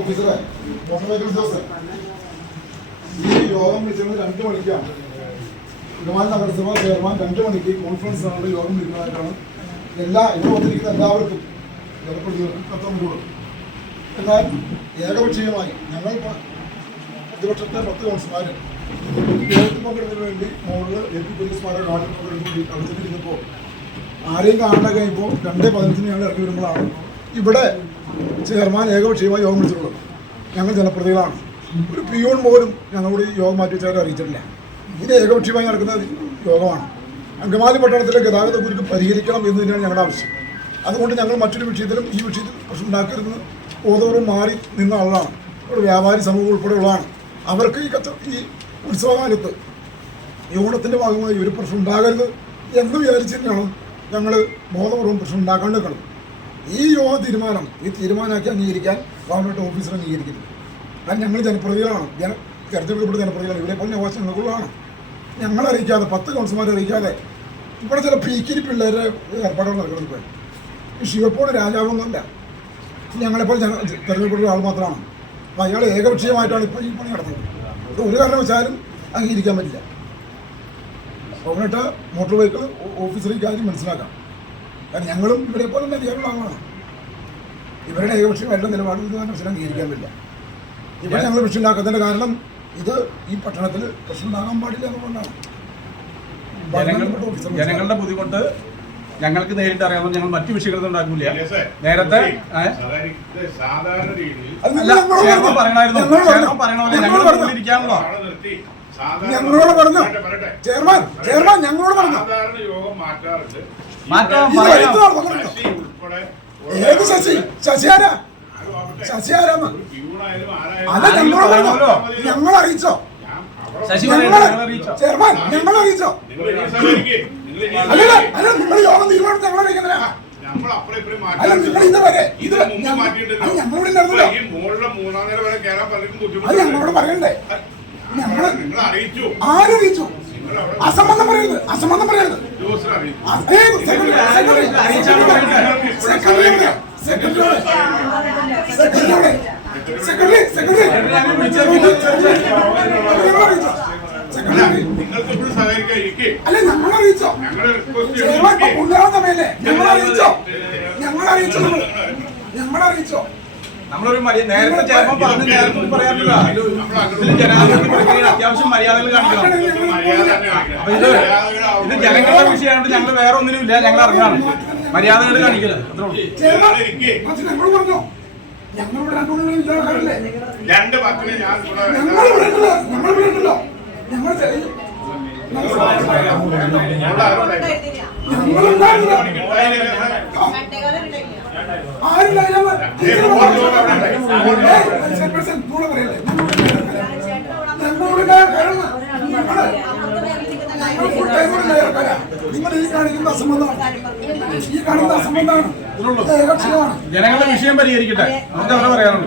ഓഫീസറെ ഈ യോഗം വിളിച്ചത് 2 മണിക്കാണ്. തിരുമാന നഗരസഭ ചെയർമാൻ 2 മണിക്ക് കോൺഫറൻസ് ഹാളിൽ യോഗം വിളിക്കുന്നതായിട്ടാണ് ഇവിടെ വന്നിരിക്കുന്ന എല്ലാവർക്കും ജനപ്രതിനിധികളും. എന്നാൽ ഏകപക്ഷീയമായി ഞങ്ങൾ പ്രതിപക്ഷത്തെ 10 കൗൺസിലർമാർ യോഗത്തിൽ പങ്കെടുക്കുന്നതിന് വേണ്ടി മുകളിൽ MP പോലീസുമാരെ കാട്ടിൽ പങ്കെടുക്കുമ്പോൾ അടുത്തിരുന്നപ്പോൾ ആരെയും കാണാൻ കഴിയുമ്പോൾ 2:15 ഞങ്ങൾ ഇറങ്ങി വരുമ്പോഴാണ് ഇവിടെ ചെയർമാൻ ഏകപക്ഷീയമായി യോഗം വിളിച്ചിട്ടുള്ളത്. ഞങ്ങൾ ജനപ്രതിനിധികളാണ്. ഒരു പിയൂൺ പോലും ഞങ്ങളോട് ഈ യോഗം മാറ്റി വെച്ചാൽ അറിയിച്ചിട്ടില്ല. ഇത് ഏകപക്ഷീയമായി നടക്കുന്ന യോഗമാണ്. അങ്കമാലി പട്ടണത്തിലെ ഗതാഗത കുരുക്ക് പരിഹരിക്കണം എന്ന് തന്നെയാണ് ഞങ്ങളുടെ ആവശ്യം. അതുകൊണ്ട് ഞങ്ങൾ മറ്റൊരു വിഷയത്തിലും ഈ വിഷയത്തിൽ പ്രശ്നം ഉണ്ടാക്കരുതെന്ന് ബോധപൂർവ്വം മാറി നിന്ന ആളാണ്. ഒരു വ്യാപാരി സമൂഹം ഉൾപ്പെടെയുള്ളതാണ്. അവർക്ക് ഈ ഉത്സവകാലത്ത് ഈ ഓണത്തിൻ്റെ ഭാഗമായി ഒരു പ്രശ്നം ഉണ്ടാകരുത് എന്ന് വിചാരിച്ചിട്ടാണ് ഞങ്ങൾ ബോധപൂർവ്വം പ്രശ്നം ഉണ്ടാക്കാൻ നിൽക്കണം. ഈ തീരുമാനമാക്കി അംഗീകരിക്കാൻ ഗവൺമെൻറ് ഓഫീസർ അംഗീകരിക്കുന്നത്. കാരണം ഞങ്ങൾ ജനപ്രതിനിധികളാണ്, തിരഞ്ഞെടുക്കപ്പെട്ട ജനപ്രതിനിധികളാണ്. ഇവരെ പോലെ അവകാശം ഞങ്ങൾക്കുള്ളതാണ്. ഞങ്ങളെ അറിയിക്കാതെ 10 കൗൺസിലർമാരെ അറിയിക്കാതെ ഇവിടെ ചില പീക്കിരി പിള്ളേരെ ഏർപ്പാടുകൾ നടക്കുന്നത്. ഈ ശിവപ്പോട് രാജാവൊന്നുമല്ല, ഞങ്ങളെപ്പോൾ തിരഞ്ഞെടുക്കപ്പെട്ട ആൾ മാത്രമാണ്. അപ്പോൾ അയാൾ ഏകപക്ഷീയമായിട്ടാണ് ഇപ്പോൾ ഈ പണി നടത്തുന്നത്. ഇത് ഒരു കാരണവശാലും അംഗീകരിക്കാൻ പറ്റില്ല. പതിനെട്ട് മോട്ടോർ വെഹിക്കിൾ ഓഫീസർ ഈ കാര്യം മനസ്സിലാക്കാം. കാരണം ഞങ്ങളും ഇവരെ പോലെ തന്നെ അധികാരമുള്ള ആളാണ്. ഇവരുടെ ഏകപക്ഷീയമായിട്ടുള്ള നിലപാട് ഇത് കാരണവശാലും അംഗീകരിക്കാൻ പറ്റില്ല. ഇവിടെ ഞങ്ങൾ പ്രശ്നം ഉണ്ടാക്കുന്നതിൻ്റെ കാരണം ഇത് ഈ പട്ടണത്തിൽ പ്രശ്നം ഉണ്ടാകാൻ പാടില്ല എന്നുകൊണ്ടാണ്. ജനങ്ങളുടെ ബുദ്ധിമുട്ട് ഞങ്ങൾക്ക് നേരിട്ട് അറിയാമോ? ഞങ്ങൾ മറ്റു വിഷയങ്ങളൊന്നും ഉണ്ടാക്കില്ല. നേരത്തെ ഞങ്ങളോട് പറഞ്ഞു ചെയർമാൻ ഞങ്ങളോട് പറഞ്ഞു ഏത് ശശിയാരാ അല്ല ഞങ്ങൾ അറിയിച്ചോ ചെയർമാൻ ഞങ്ങൾ അറിയിച്ചോ അല്ല നിങ്ങൾ യോഗം തീരുമാനിച്ചു ഞങ്ങൾ അറിയിക്കുന്നില്ല. അല്ല നിങ്ങൾ ഇതുവരെ ഞങ്ങളോട് നടന്നല്ലോ. അത് ഞങ്ങളോട് പറയണ്ടേ? ആരറിയിച്ചു? അസംബന്ധം പറയരുത്, അസംബന്ധം പറയരുത്. അല്ലെ ഞങ്ങൾ അറിയിച്ചോ? സമയല്ലേ ഞങ്ങൾ അറിയിച്ചോ? ഞങ്ങൾ അറിയിച്ചോ? നമ്മളൊരു നേരത്തെ ചെയർമാൻ പറഞ്ഞു, നേരത്തെ പറയാറില്ല. അത്യാവശ്യം മര്യാദകൾ കാണിക്കണം. അപ്പൊ ഇത് ജനങ്ങളുടെ വിഷയമായിട്ട് ഞങ്ങൾ വേറെ ഒന്നിനും ഇല്ല. ഞങ്ങൾ അറിഞ്ഞാണ് മര്യാദകൾ കാണിക്കല്. നിങ്ങൾ ഈ കാണിക്കുന്ന അസംബന്ധമാണ്. ഈ കാണുന്ന അസംബന്ധമാണ്. ജനങ്ങളുടെ വിഷയം പരിഹരിക്കട്ടെ. നമുക്ക് അവിടെ പറയാനുള്ളൂ.